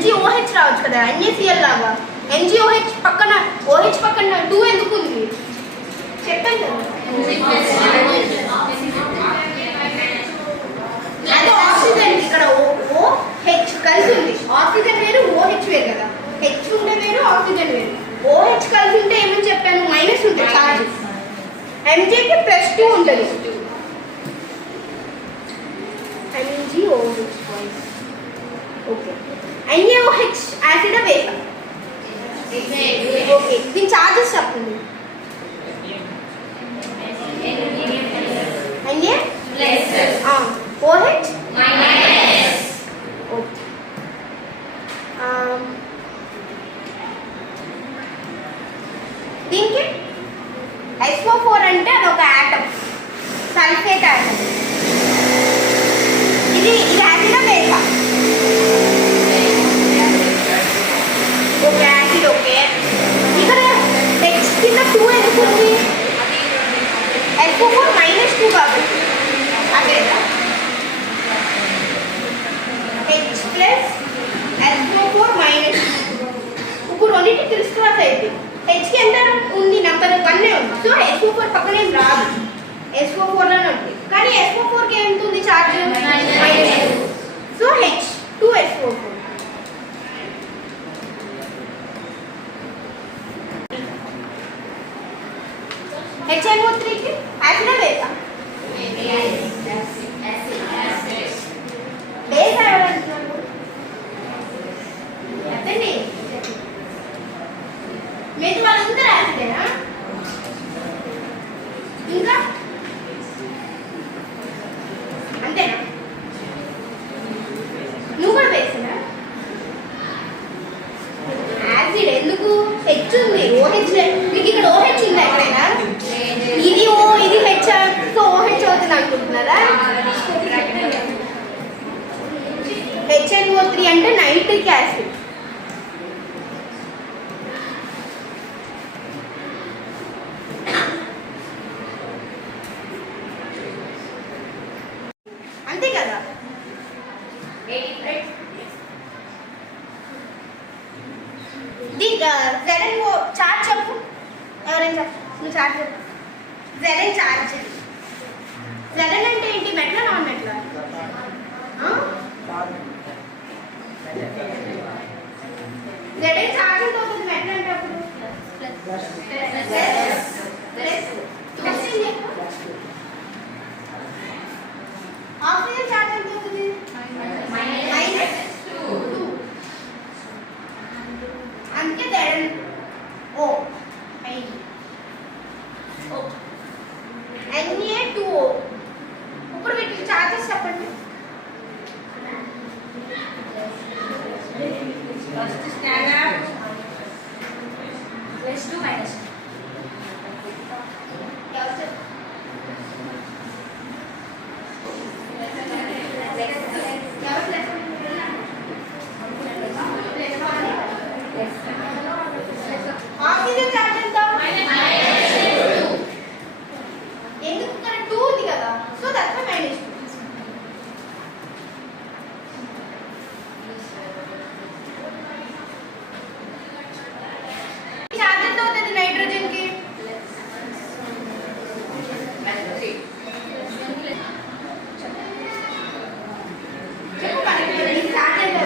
NGOH రావచ్చు కదా, NaCl లాగా. NGOH పక్కన OH పక్కన 2 ఎందుకు ఉంది చెప్పండి కదా. అదే ఆక్సిజన్ ఇక్కడ OH కలిసి ఉంది. ఆక్సిజన్ వేరు OH వేరు కదా. H ఉంటే వేరు ఆక్సిజన్ వేరు. OH కలిసి ఉంటే ఏమని చెప్పాను, మైనస్ ఉంటుంది చార్జ్. Mgకి +2 ఉంటుంది. MgOH okay. NaOH acid base okay. దీని చార్జెస్ చెప్పండి. Na OH minus okay. దీనికి SO4 అంటే అది ఒక ఆటం, సల్ఫేట్ ఆటం. ఇది acid base okay. Acid okay. ఇక్కడ H కింద 2 ఎందుకు ఉంది, SO4 -2 కాబట్టి అదే H ప్లస్ SO4 మైనస్. ఇప్పుడు రెండింటి క్రిస్క్రాస్ అయితే H కి ఎంత ఉంది, నెంబర్ 1 ఉంది. సో SO4 పక్కనే రాదు, SO4 లోనే ఉంది. కానీ SO4 కి ఎంత ఉంది చార్జ్, -2. So H2SO4. HNO3 కి యాసిడ్ బేస్ బేస్ అవ్వాలంటున్నాను అదండి. మీరు వాళ్ళందరూ యాసిడేనా? ఇంకా అంతేనా? నువ్వు కూడా బేసేనా? యాసిడ్ ఎందుకు, H ఉంది, OH మీకు ఇక్కడ OH ఉందా ఎక్కడైనా? ఇది O ఇది H, సో OH అవుతుంది అనుకుంటున్నారా? HNO3 అంటే నైట్రిక్ యాసిడ్. అంతే కదా. ZNO చార్జ్ చెప్పు. ఎవరైనా చెప్పు, నువ్వు చార్జ్ చెప్పు. Zn charge. Zn అంటే ఏంటి, మెట్లా నాన్ మెట్లా? Zn చార్జ్ ఎంత అవుతుంది మెట్లా అంటే అప్పుడు? ఆక్సిజన్ చార్జ్ ఎంత అవుతుంది? -2. అందుకే ZnO Na2O. ఇప్పుడు వీటికి చార్జెస్ చెప్పండి. First standard +2 minus oxygen charge ఎంత, ఎందుకు ఇక్కడ 2 ఉంది కదా, సో దట్స్ -2. చార్జ్ ఎంత అవుతుంది నైట్రోజన్ కి? చెప్పు మనకి చార్జ్ ఎంత?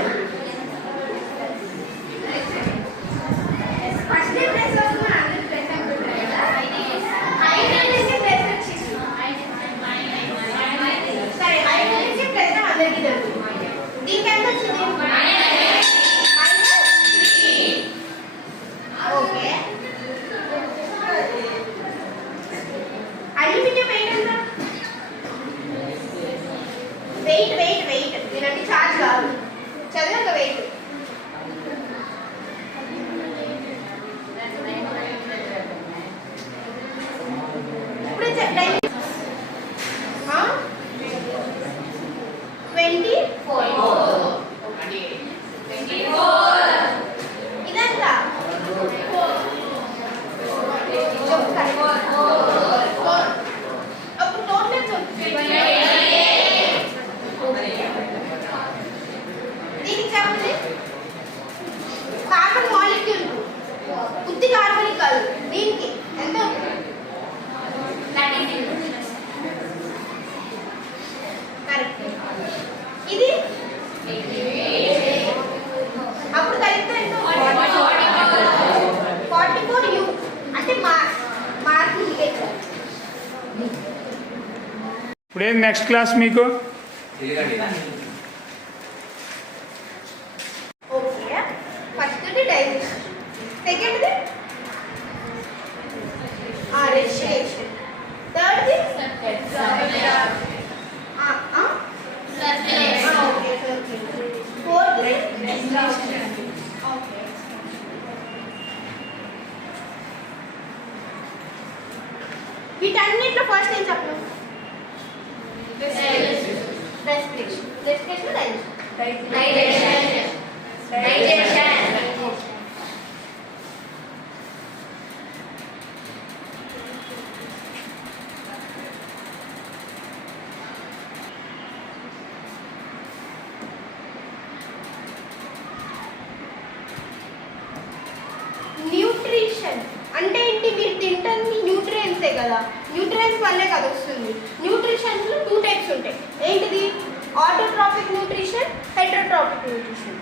ఫస్ట్ ప్లేస్ వస్తుంది, అందరూ ప్లేస్ అనుకుంటారు కదా. హైడ్రోజన్ కి ప్లేస్ వచ్చేసి సరే, హైడ్రోజన్ కి ప్లేస్ అందరికీ తెలుసు. దీనికి ఎంత వచ్చింది? ఓకే. అల్యూమినియం వెయిట్ ఎంత? వెయిట్ నేనంటే చార్జ్ కాదు, చదివాక వెయిట్. ఇప్పుడు చెప్పండి. 24. ఇదంతా అప్పుడు టోటల్ ఎంత వస్తుంది? దీనికి చెప్పండి. ఇప్పుడు ఏంది నెక్స్ట్ క్లాస్ మీకు? ఓకే, ఫస్ట్ది డైజెషన్, సెకండ్ది రెస్పిరేషన్, థర్డ్ది ఫోర్త్ది ఓకే. వీటన్నిటిలో ఫస్ట్ ఏం చెప్పను? Respiration, respiration, digestion. న్యూట్రిషన్ అంటే ఏంటి? మీరు తింటుంది న్యూట్రియన్సే కదా, న్యూట్రియన్స్ వల్లే కదా వస్తుంది. న్యూట్రిషన్స్లో 2 టైప్స్ ఉంటాయి. ఏంటిది? ఆటోట్రాఫిక్ న్యూట్రిషన్, హెటరోట్రాఫిక్ న్యూట్రిషన్.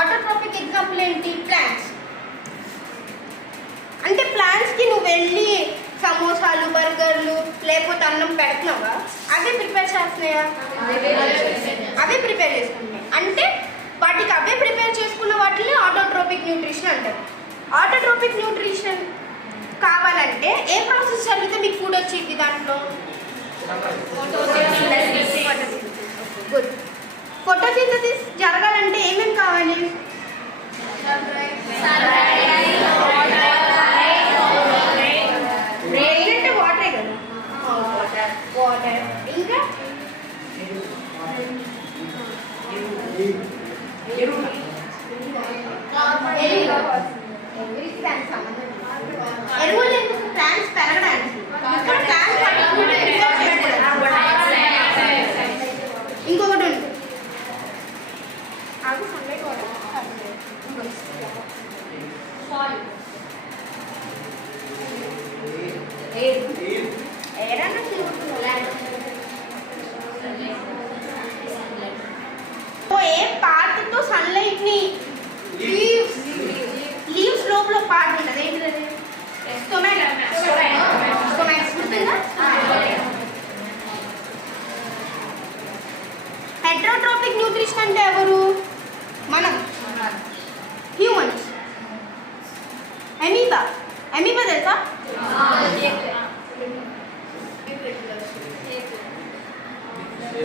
ఆటోట్రాఫిక్ ఎగ్జాంపుల్ ఏంటి? ప్లాంట్స్. అంటే ప్లాంట్స్కి నువ్వు వెళ్ళి సమోసాలు, బర్గర్లు లేకపోతే అన్నం పెడుతున్నావా? అవే ప్రిపేర్ చేస్తున్నాయా? అవే ప్రిపేర్ చేసుకుంటున్నాయి. అంటే వాటికి అవే ప్రిపేర్ చేసుకున్న వాటిని ఆటోట్రోపిక్ న్యూట్రిషన్ అంటారు. ఆటోట్రోపిక్ న్యూట్రిషన్ కావాలంటే ఏ ప్రాసెస్ జరిగితే మీకు ఫుడ్ వచ్చింది? దాంట్లో గుడ్. ఫోటోసింథసిస్ జరగాలంటే ఏమేమి కావాలి? ఏంటంటే వాటరే కదా. వాటర్, ఇంకా ఎరువులు ఎందుకు? ప్లాంట్స్ పెరగడానికి. ఇక్కడ ఇంకొకటి ఉంది, అది సన్లైట్ వాటర్. ఏదన్నా ఏ పార్ట్తో సన్లైట్ ని లీవ్స్ లోపల పార్ట్ ఉంటుంది. ఏంటిది? హెటరోట్రోపిక్ న్యూట్రిషన్ అంటే ఎవరు? మనం, హ్యూమన్స్. అమీబా, అమీబా తెలుసా?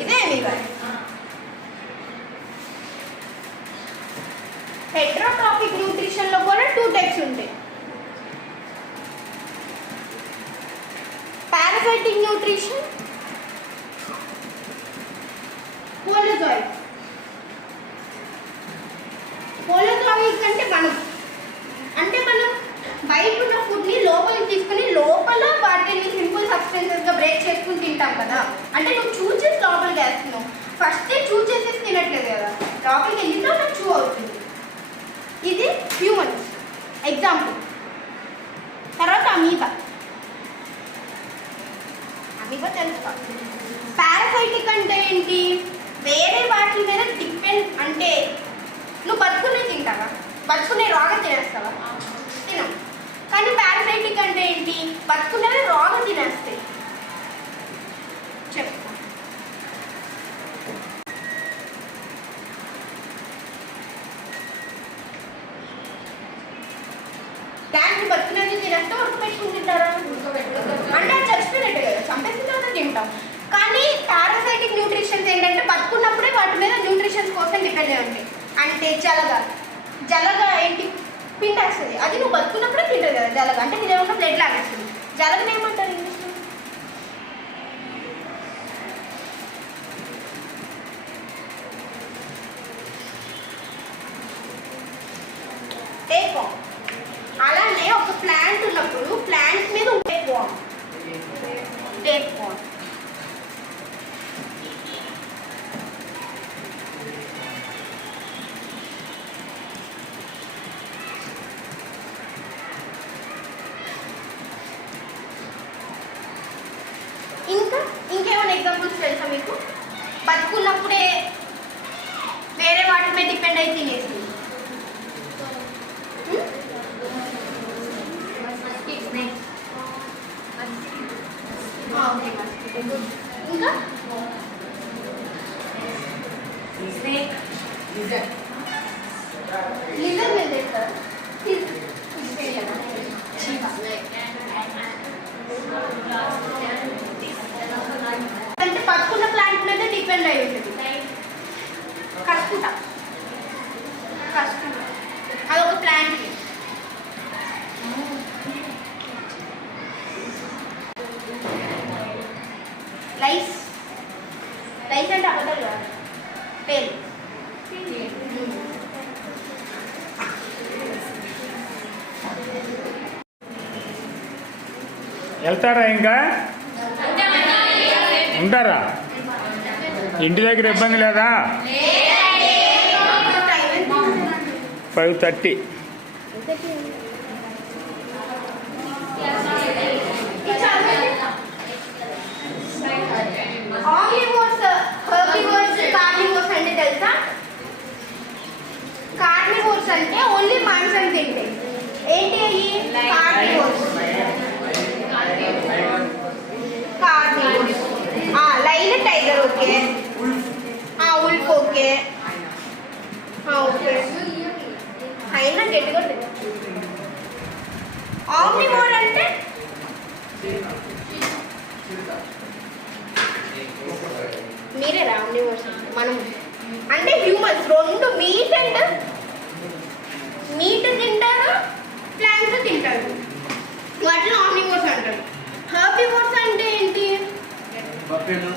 ఇదే అమీబా. హెటరోట్రోపిక్ న్యూట్రిషన్ లో కూడా 2 టైప్స్ ఉంటాయి. Parasitic nutrition, holozoic. హోలోజోయిక్ అంటే మనం బయట ఉన్న ఫుడ్ని లోపలికి తీసుకుని లోపల వాటిని సింపుల్ సబ్స్టెన్సెస్గా బ్రేక్ చేసుకుని తింటాం కదా. అంటే నువ్వు చూస్ చేసి లోపలికి వేస్తున్నావు. ఫస్ట్ చూస్ చేసేసి తినట్లేదు కదా, లోపలికి వెళ్ళిన తర్వాత చూ అవుతుంది. ఇది హ్యూమన్స్ ఎగ్జాంపుల్. తర్వాత అమీబా. అమీబా తెలుసా? పారాసైటిక్ అంటే ఏంటి? వేరే వాటి మీద డిపెండ్. అంటే నువ్వు బతుకునే తింటావా? బతుకునే రాగా తినేస్తావా? తినం. కానీ పారాసైటిక్ అంటే ఏంటి? బతుకునే రాగా తినేస్తాయి. చెప్తా. దాన్ని బతుకునేది తినేస్తే ఉడకబెట్టుకుని తింటారా? అంటే అది చచ్చిపోయినట్టే కదా, చంపేసిన తర్వాత తింటాం. కానీ పారాసైటిక్ న్యూట్రిషన్స్ ఏంటంటే బతుకున్నప్పుడే వాటి మీద న్యూట్రిషన్స్ కోసం డిపెండ్ అయి ఉంటాయి. అంటే జలగ ఏంటి? పిండేస్తుంది. అది నువ్వు బతుకున్నప్పుడే తింటుంది కదా జలగ. అంటే నీ ఏమన్నా బ్లడ్ లాగేస్తుంది. జలగని ఏమంటారు ఇంగ్లీష్లో? టేక్ వామ్. అలానే ఒక ప్లాంట్ ఉన్నప్పుడు ప్లాంట్ మీద టేక్ వామ్. ఇంకేమైనా ఎగ్జాంపుల్స్ తెలుసా మీకు? బతుకున్నప్పుడే వేరే వాటి మీద డిపెండ్ అయి తినేసి. Okay mosquito. ఇంకా Snake. లిజర్ మీద పెట్టారు. అంటే పట్టుకున్న ప్లాంట్ మీద డిపెండ్ అయి ఉంటుంది. కస్కుట అదొక ప్లాంట్. లైస్ అంటే అబద్ధాలు కాదు, పేరు. వెళ్తారా ఇంకా ఉంటారా? ఇంటి దగ్గర ఇబ్బంది లేదా? 5:30. ఆమ్నివోర్స్, హెర్బివోర్స్, కార్నివోర్స్ అంటే తెలుసా? కార్నివోర్స్ అంటే ఓన్లీ మాంసం తింటాయి. ఏంటి అవి? Carnivores. Lion tiger okay, wolf okay, okay అయినా గట్టిగా ఆమ్నివోర్ అంటే మీరే రా. ఆమ్నివోర్స్ మనం అంటే హ్యూమన్స్ రెండు మీట్ తింటారు, ప్లాంట్స్ తింటారు, వాటిని ఆమ్నివోర్స్ అంటారు. హెర్బివోర్స్ అంటే ఏంటి? బఫెలో,